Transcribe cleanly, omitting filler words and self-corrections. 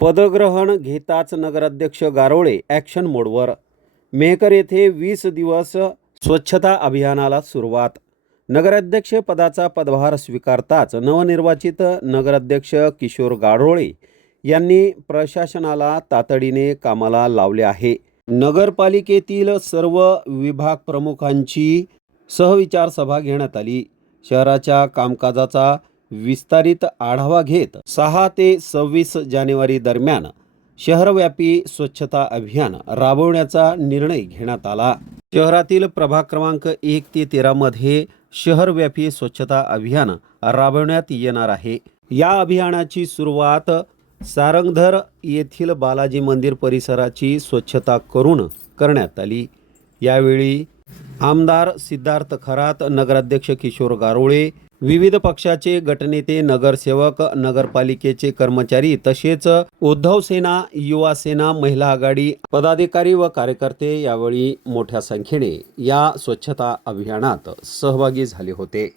पदग्रहण घेताच नगराध्यक्ष गारोळे ॲक्शन मोडवर. मेहकर येथे 20 दिवस स्वच्छता अभियानाला सुरुवात. नगराध्यक्ष पदाचा पदभार स्वीकारताच नवनिर्वाचित नगराध्यक्ष किशोर गारोळे यांनी प्रशासनाला तातडीने कामाला लावले आहे. नगरपालिकेतील सर्व विभाग प्रमुखांची सहविचार सभा घेण्यात आली. शहराच्या कामकाजाचा विस्तारित आढावा घेत 6 ते 26 जानेवारी दरम्यान शहरव्यापी स्वच्छता अभियान राबवण्याचा निर्णय घेण्यात आला. शहरातील प्रभाग क्रमांक 1 ते 13 मध्ये शहरव्यापी स्वच्छता अभियान राबवण्यात येणार आहे. या अभियानाची सुरुवात सारंगधर येथील बालाजी मंदिर परिसराची स्वच्छता करून करण्यात आली. यावेळी आमदार सिद्धार्थ खरात, नगराध्यक्ष किशोर गारोळे, विविध पक्षाचे गटनेते, नगरसेवक, नगरपालिकेचे कर्मचारी तसेच उद्धव सेना, युवा सेना, महिला आघाडी पदाधिकारी व कार्यकर्ते यावेळी मोठ्या संख्येने या स्वच्छता अभियानात सहभागी झाले होते.